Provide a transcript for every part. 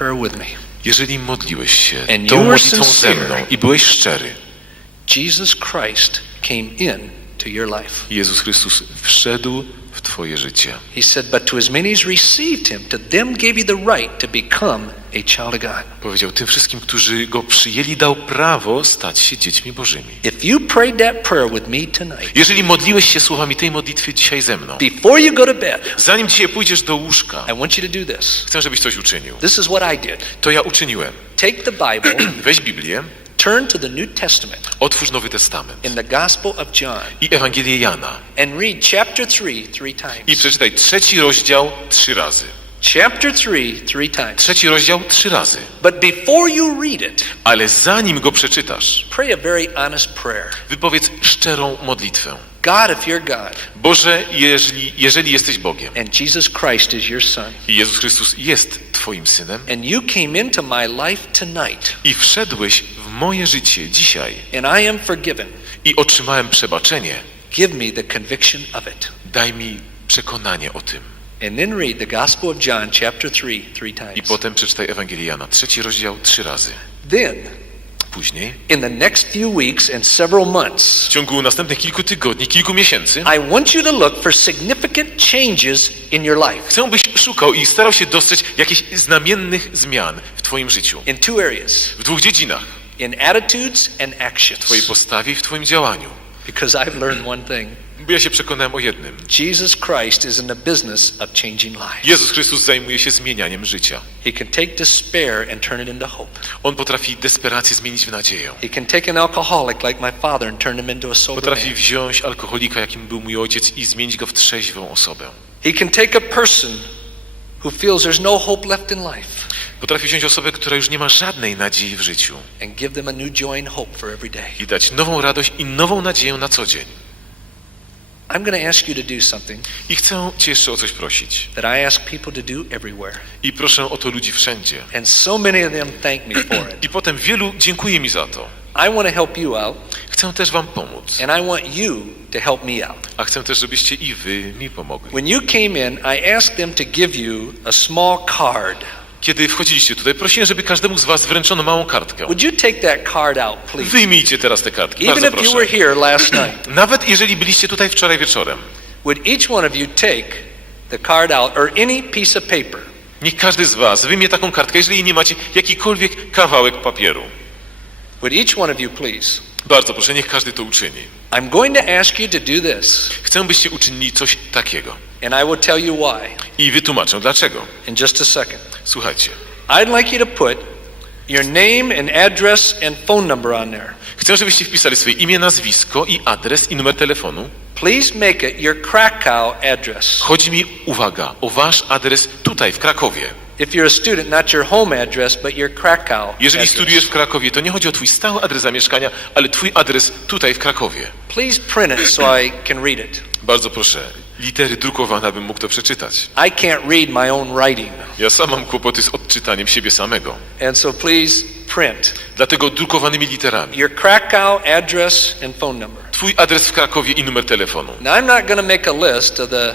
prayer with me, Jeżeli modliłeś się And tą you were modlitwą ze sincere. mną i byłeś szczery, Jesus Christ came in to your life. Jezus Chrystus wszedł w twoje życie. He said, but to as many as received him, to them gave you the right to become a child of God. Powiedział, tym wszystkim, którzy Go przyjęli, dał prawo stać się dziećmi Bożymi. If you prayed that prayer with me tonight, Jeżeli modliłeś się słowami tej modlitwy dzisiaj ze mną, before you go to bed, zanim dzisiaj pójdziesz do łóżka, I want you to do this. chcę, żebyś coś uczynił. This is what I did. To ja uczyniłem. Take the Bible, Weź Biblię, turn to the New Testament otwórz Nowy Testament in the Gospel of John, i Ewangelię Jana and read chapter 3 three i times. przeczytaj 3 rozdział 3 razy. Chapter 3 three times. 3 rozdział 3 razy. But before you read it, Ale zanim go przeczytasz, pray a very honest prayer. wypowiedz szczerą modlitwę. God, if you're God, Boże, jeżeli jesteś Bogiem and Jesus Christ is your Son, i Jezus Chrystus jest Twoim Synem and you came into my life tonight, i wszedłeś w moje życie dzisiaj and I am forgiven, i otrzymałem przebaczenie, give me the conviction of it. daj mi przekonanie o tym. And then read the Gospel of John, chapter 3 three I times. potem przeczytaj Ewangelię Jana, 3 rozdział 3 razy. Then, Później, in the next few weeks and several months, w ciągu następnych kilku tygodni, kilku miesięcy, I want you to look for significant changes in your life chcę, byś szukał i starał się dostrzec jakichś znamiennych zmian w Twoim życiu. in two areas, W 2 dziedzinach. in attitudes and W actions. Twojej postawie i w Twoim działaniu. Because I've learned one thing. Bo ja się przekonałem o jednym. Jesus Christ is in the business of changing lives. Jezus Chrystus zajmuje się zmienianiem życia. He can take despair and turn it into hope. On potrafi desperację zmienić w nadzieję. He can take an alcoholic like my father and turn him into a sober Potrafi man. wziąć alkoholika, jakim był mój ojciec, i zmienić go w trzeźwą osobę. He can take a person who feels there's no hope left in life Potrafi wziąć osobę, która już nie ma żadnej nadziei w życiu, and give them a new joy and hope for every day. i dać nową radość i nową nadzieję na co dzień. I'm going to ask you to do something I chcę Cię jeszcze o coś prosić. that I ask people to do everywhere. I proszę o to ludzi wszędzie. And so many of them thank me for it. I potem wielu dziękuje mi za to. I want to help you out, Chcę też Wam pomóc. and I want you to help me out. A chcę też, żebyście i Wy mi pomogli. When you came in, I asked them to give you a small card. Kiedy wchodziliście tutaj, prosiłem, żeby każdemu z Was wręczono małą kartkę. Would you take that card out, please? Wyjmijcie teraz te kartki, Even bardzo if you were proszę. here last night, Nawet jeżeli byliście tutaj wczoraj wieczorem, would each one of you take the card out or any piece of paper? niech każdy z Was wyjmie taką kartkę, jeżeli nie macie jakikolwiek kawałek papieru. Would each one of you, please? Bardzo proszę, niech każdy to uczyni. I'm going to ask you to do this, Chcę, byście uczynili coś takiego. and I will tell you why I wytłumaczę dlaczego. in just a second. Słuchajcie. I'd like you to put your name and address and phone number on there. Chcę, żebyście wpisali swoje imię, nazwisko i adres i numer telefonu. Please make it your Krakow address. Chodzi mi, uwaga, o wasz adres tutaj w Krakowie. If you're a student, not your home address, but your Krakow Jeżeli address. studiujesz w Krakowie, to nie chodzi o twój stały adres zamieszkania, ale twój adres tutaj w Krakowie. Please print it so I can read it. Bardzo proszę, litery drukowane, abym mógł to przeczytać. I can't read my own writing, Ja sam mam kłopoty z odczytaniem siebie samego. and so please print Dlatego drukowanymi literami. your Krakow address and phone number. Twój adres w Krakowie i numer telefonu. Now, I'm not going to make a list of the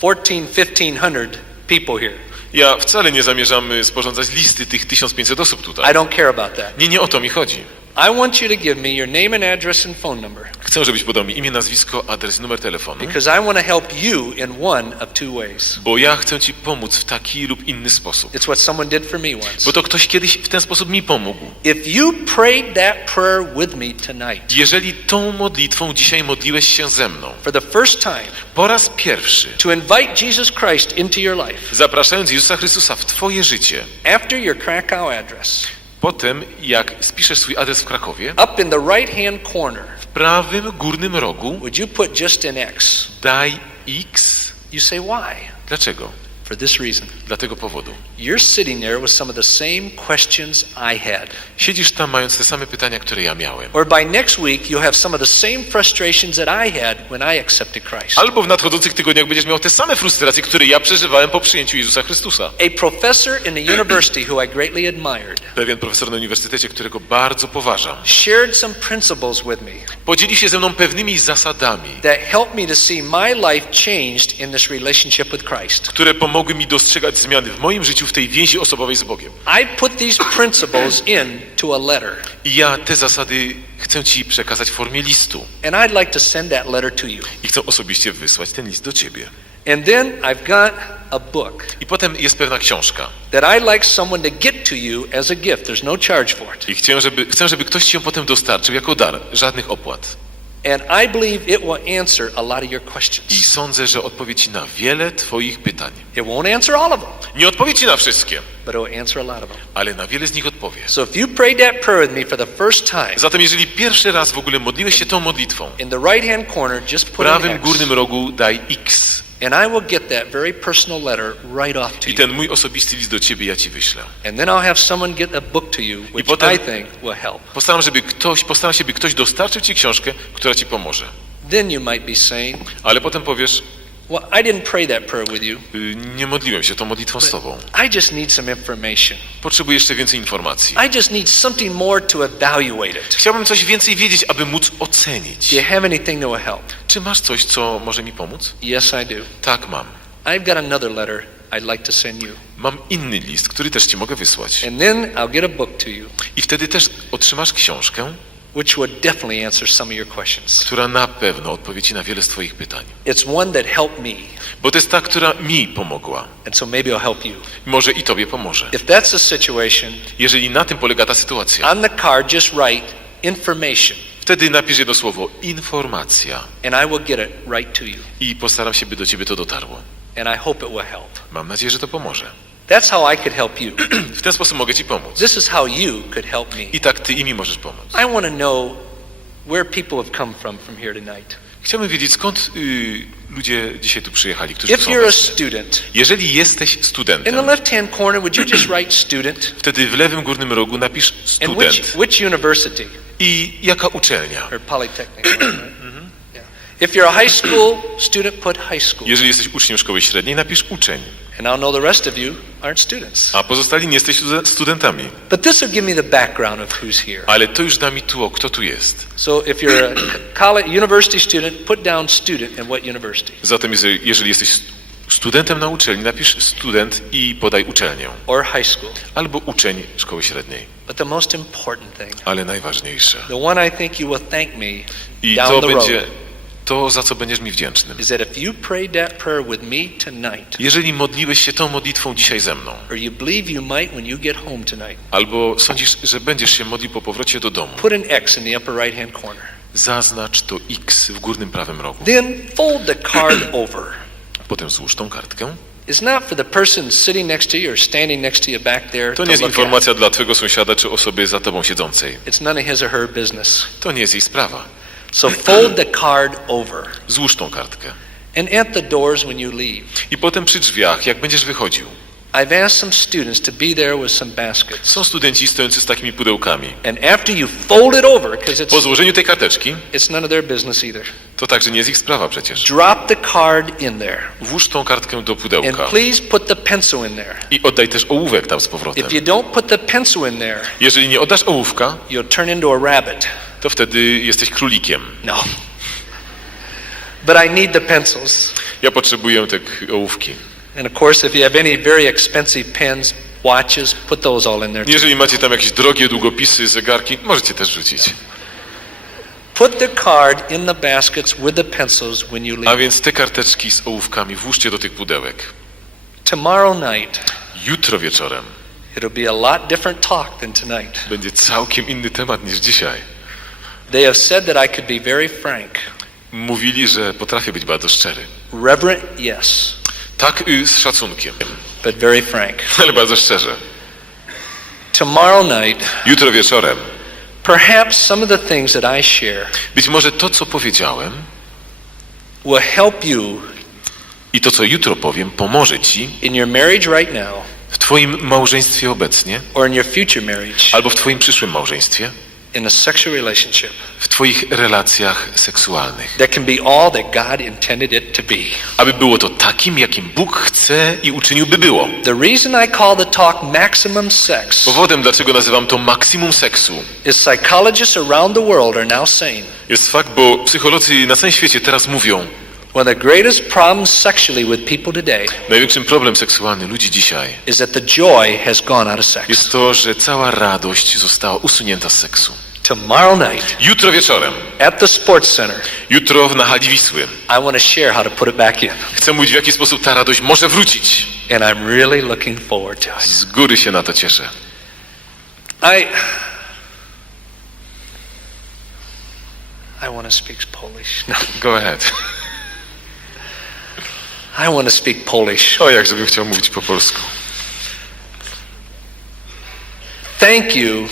1,500 people here. Ja wcale nie zamierzam sporządzać listy tych 1500 osób I tutaj. don't care about that. Nie o to mi chodzi. I want you to give me your name and address and phone number Chcę, żebyś podał mi imię, nazwisko, adres i numer telefonu. because I want to help you in one of two ways. Bo ja chcę ci pomóc w taki lub inny sposób. It's what someone did for me once. Bo to ktoś kiedyś w ten sposób mi pomógł. If you prayed that prayer with me tonight Jeżeli tą modlitwą dzisiaj modliłeś się ze mną, for the first time po raz pierwszy, to invite Jesus Christ into your life zapraszając Jezusa Chrystusa w twoje życie, after your Krakow address, potem jak spiszesz swój adres w Krakowie, up in the right-hand corner, w prawym górnym rogu would you put just an X? daj X. You say, why? Dlaczego? For this reason. Dla tego powodu. You're sitting there with some of the same questions I had. Siedzisz tam mając te same pytania, które ja miałem. Or by next week, you'll have some of the same frustrations that I had when I accepted Christ. Albo w nadchodzących tygodniach będziesz miał te same frustracje, które ja przeżywałem po przyjęciu Jezusa Chrystusa. A professor in the university who I greatly admired Pewien profesor na uniwersytecie, którego bardzo poważam, shared some principles with me podzieli się ze mną pewnymi zasadami, that helped me to see my life changed in this relationship with Christ. które pomogły mogły mi dostrzegać zmiany w moim życiu w tej więzi osobowej z Bogiem. I put these principles into a letter. I ja te zasady chcę Ci przekazać w formie listu. And I'd like to send that letter to you. I chcę osobiście wysłać ten list do Ciebie. And then I've got a book I potem jest pewna książka. that I'd like someone to get to you as a gift. There's no charge for it. I chcę, żeby ktoś Ci ją potem dostarczył jako dar. Żadnych opłat. And I believe it will answer a lot of your I questions. sądzę, że odpowie Ci na wiele Twoich pytań. It won't answer all of them, Nie odpowie Ci na wszystkie, but it will answer a lot of them. ale na wiele z nich odpowie. So if you prayed that prayer with me for the first time, Zatem jeżeli pierwszy raz w ogóle modliłeś się tą modlitwą, in the right-hand corner, just w put an prawym X. górnym rogu daj X. And I will get that very personal letter right off to I you. ten mój osobisty list do Ciebie ja Ci wyślę. And then I'll have someone get a book to you, which potem- I think will help. Postaram się, by ktoś dostarczył Ci książkę, która Ci pomoże. Then you might be saying, Ale potem powiesz, well, I didn't pray that prayer with you. nie modliłem się tą modlitwą z Tobą. I just need some information. Potrzebuję jeszcze więcej informacji. I just need something more to evaluate it. Chciałbym coś więcej wiedzieć, aby móc ocenić. Do you have anything that will help? Czy masz coś, co może mi pomóc? Yes, I do. Tak, mam. I've got another letter I'd like to send you. Mam inny list, który też Ci mogę wysłać. And then I'll get a book to you, I wtedy też otrzymasz książkę, which would definitely answer some of your questions. która na pewno odpowie Ci na wiele z Twoich pytań. It's one that helped me, Bo to jest ta, która mi pomogła. and so maybe it'll help you. Może i Tobie pomoże. If that's the situation, Jeżeli na tym polega ta sytuacja, on the card just write information, wtedy napisz jedno słowo informacja and I will get it right to you. i postaram się, by do Ciebie to dotarło. And I hope it will help. Mam nadzieję, że to pomoże. That's how I could help you. W ten sposób mogę Ci pomóc. This is how you could help me. I tak Ty i mi możesz pomóc. I want to know where people have come from here tonight. Chciałbym wiedzieć, skąd ludzie dzisiaj tu przyjechali, którzy If są you're a obecni. student, Jeżeli jesteś in the studentem, left-hand corner, would you just write student? wtedy w lewym górnym rogu napisz And which student university i jaka uczelnia. or polytechnic? Right? Yeah. If you're a high school student, put high school. Jeżeli jesteś uczniem szkoły średniej, napisz uczeń, And I'll know the rest of you aren't students. a pozostali nie jesteś studentami. But this will give me the background of who's here. Ale to już da mi tło, kto tu jest. So if you're a college, university student, put down student and what university. Zatem jeżeli jesteś studentem na uczelni, napisz student i podaj uczelnię. Or high school. Albo uczeń szkoły średniej. But the most important thing, Ale najważniejsze. the one I think you will thank me I down to the będzie road, to, za co będziesz mi wdzięcznym. is that if you prayed that prayer with me tonight, Jeżeli modliłeś się tą modlitwą dzisiaj ze mną, or you believe you might when you get home tonight, albo sądzisz, że będziesz się modlił po powrocie do domu, put an X in the upper right-hand corner. zaznacz to X w górnym prawym rogu. Then fold the card over. Potem złóż tą kartkę. It's not for the person sitting next to you or standing next to you back there To to nie jest look at. informacja dla twojego sąsiada czy osoby za tobą siedzącej. It's none of his or her business. To nie jest jej sprawa. So fold the card over. Złóż tą kartkę. And at the doors when you leave, I potem przy drzwiach, jak będziesz wychodził, I've asked some students to be there with some baskets. są studenci stojący z takimi pudełkami. And after you fold it over, because Po złożeniu tej karteczki, it's none of their business either, to także nie jest ich sprawa przecież. drop the card in there. Włóż tą kartkę do And pudełka please put the pencil in there. i oddaj też ołówek tam z powrotem. If you don't put the pencil in there, Jeżeli nie oddasz ołówka, you'll turn into a rabbit. to wtedy jesteś królikiem. No. But I need the pencils. Ja potrzebuję te ołówki. And of course, if you have any very expensive pens, watches, put those all in there too. Jeżeli macie tam jakieś drogie długopisy, zegarki, możecie też rzucić. Put the card in the baskets with the pencils when you A leave. więc te karteczki z ołówkami włóżcie do tych pudełek. Tomorrow night, Jutro wieczorem it'll be a lot different talk than tonight. będzie całkiem inny temat niż dzisiaj. They have said that I could be very frank. Mówili, że potrafię być bardzo szczery. Reverent, yes, Tak, z szacunkiem, but very frank. ale bardzo szczerze. Tomorrow night, Jutro wieczorem perhaps some of the things that I share być może to, co powiedziałem will help you i to, co jutro powiem, pomoże ci in your marriage right now w twoim małżeństwie obecnie or in your future marriage albo w twoim przyszłym małżeństwie, in a sexual relationship w twoich relacjach seksualnych. that can be all that God intended it to be. Aby było to takim, jakim Bóg chce i uczyniłby było. The reason I call the talk maximum sex Powodem, dlaczego nazywam to maksimum seksu, is psychologists around the world are now saying jest fakt, bo psycholodzy na całym świecie teraz mówią, One of the greatest problems sexually with people today Największym problem seksualny ludzi dzisiaj is that the joy has gone out of sex. jest to, że cała radość została usunięta z seksu. Tomorrow night Jutro wieczorem, at the Sports Center, jutro na hali Wisły, I want to share how to put it back in. chcę mówić, w jaki sposób ta radość może wrócić. And I'm really looking forward to it. Z góry się na to cieszę. I want to speak Polish. No, Go ahead. I want to speak Polish. O, jak żebym chciał mówić po polsku. Thank you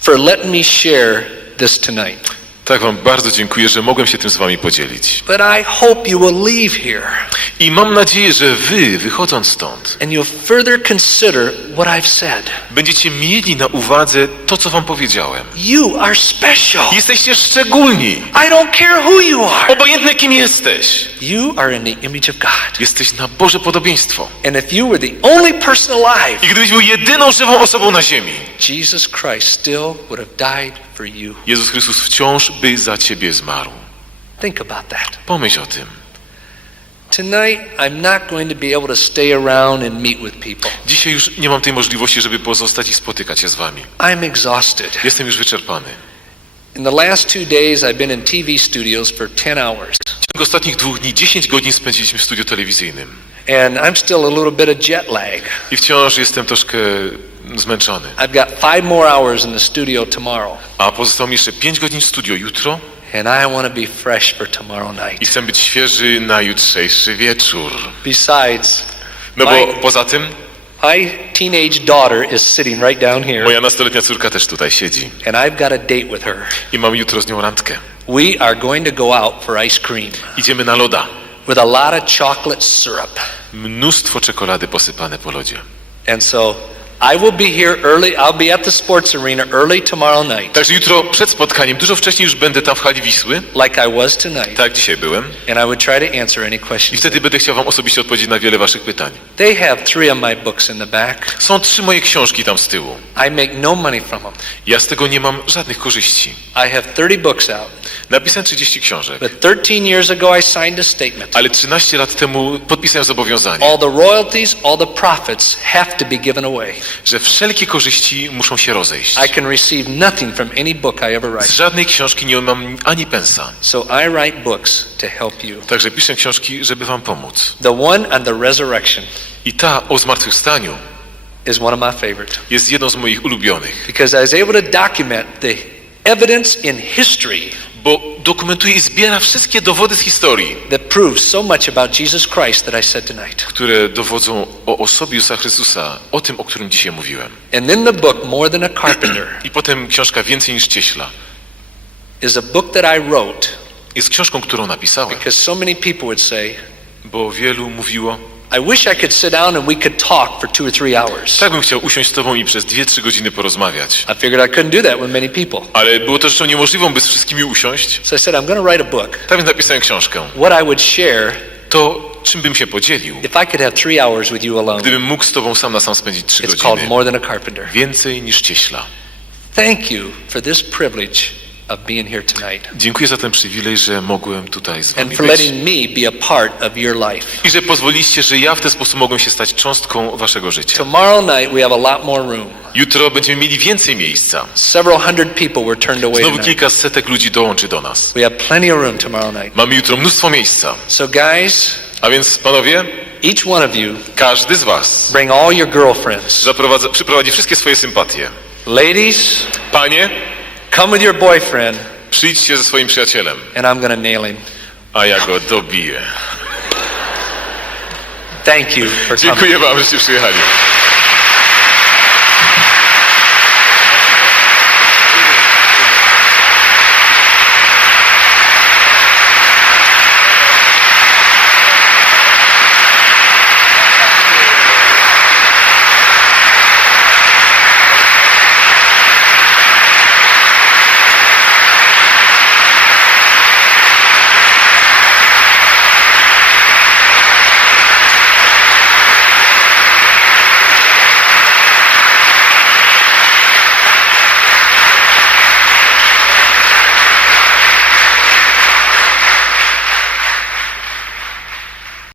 for letting me share this tonight. Tak wam bardzo dziękuję, że mogłem się tym z wami podzielić. But I hope you will leave here I mam nadzieję, że wy, wychodząc stąd, and you'll further consider what I've said. będziecie mieli na uwadze to, co wam powiedziałem. You are special. Jesteście szczególni. I don't care who you are. Obojętne kim jesteś. You are in the image of God. Jesteś na Boże podobieństwo. And if you were the only person alive, I gdybyś był jedyną żywą osobą na ziemi, Jesus Christ still would have died for you. Jezus Chrystus wciąż by za ciebie zmarł. Think about that. Pomyśl o tym. Tonight, I'm not going to be able to stay around and meet with people. Dzisiaj już nie mam tej możliwości, żeby pozostać i spotykać się z wami. I'm exhausted. Jestem już wyczerpany. In the last 2 days, I've been in TV studios for 10 hours. W ciągu ostatnich 2 dni 10 godzin spędziliśmy w studiu telewizyjnym. And I'm still a little bit of jet lag. I wciąż jestem troszkę zmęczony. I've got 5 more hours in the studio tomorrow. A pozostało mi jeszcze 5 godzin w studio jutro And I want to be fresh for tomorrow i night. chcę być świeży na jutrzejszy wieczór. Besides, No bo poza tym my teenage daughter is sitting right down here. moja nastoletnia córka też tutaj siedzi And I've got a date with her. i mam jutro z nią randkę. We are going to go out for ice cream Idziemy na loda. with a lot of chocolate syrup. Mnóstwo czekolady posypane po lodzie. And so I will be here early. I'll be at the sports arena early tomorrow night, Także jutro przed spotkaniem, dużo wcześniej już będę tam w hali Wisły, like I was tonight. tak jak dzisiaj byłem. And I would try to answer any I questions. wtedy będę chciał wam osobiście odpowiedzieć na wiele waszych pytań. They have 3 of my books in the back. Są 3 moje książki tam z tyłu. I make no money from them. Ja z tego nie mam żadnych korzyści. I have 30 books out. Napisałem 30 książek, But 13 years ago I signed a statement. ale 13 lat temu podpisałem zobowiązanie, All the royalties, all the profits have to be given away. że wszelkie korzyści muszą się rozejść. I can receive nothing from any book I ever Z write. żadnej książki nie mam ani pensa. So I write books to help you. Także piszę książki, żeby wam pomóc. The one on the resurrection I ta o zmartwychwstaniu is one of my favorite jest jedną z moich ulubionych, because I was able to document the evidence in history bo dokumentuje i zbiera wszystkie dowody z historii, that proves so much about Jesus Christ that I said tonight. które dowodzą o osobie Jezusa Chrystusa, o tym, o którym dzisiaj mówiłem. And then the book, More Than a Carpenter, I potem książka Więcej niż cieśla. is a book that I wrote Jest książką, którą napisałem, because so many people would say, bo wielu mówiło, I wish I could sit down and we could talk for 2 or 3 hours. tak bym chciał usiąść z tobą i przez 2-3 godziny porozmawiać. I figured I couldn't do that with many people. Ale było to rzeczą niemożliwą, by z wszystkimi usiąść. So I said, I'm going to write a book. Tak więc napisałem książkę. What I would share To, czym bym się podzielił, if I could have 3 hours with you alone. gdybym mógł z tobą sam na sam spędzić 3 It's called godziny. More Than a Carpenter. Więcej niż cieśla. Thank you for this privilege of being here tonight Dziękuję za ten przywilej, że mogłem tutaj z and wami for być. letting me be a part of your life. I że pozwoliliście, że ja w ten sposób mogłem się stać cząstką waszego życia. Tomorrow night we have a lot more room. Jutro będziemy mieli więcej miejsca. Several hundred people were turned away Znowu tonight. kilka setek ludzi dołączy do nas. We have plenty of room tomorrow night. Mamy jutro mnóstwo miejsca. So guys, A więc, panowie, each one of you każdy z was bring all your girlfriends. przyprowadzi wszystkie swoje sympatie. Ladies, Panie, come with your boyfriend przyjdźcie ze swoim przyjacielem, and I'm going to nail him. a ja go dobiję. Thank you for coming. Dziękuję wam, żeście przyjechali.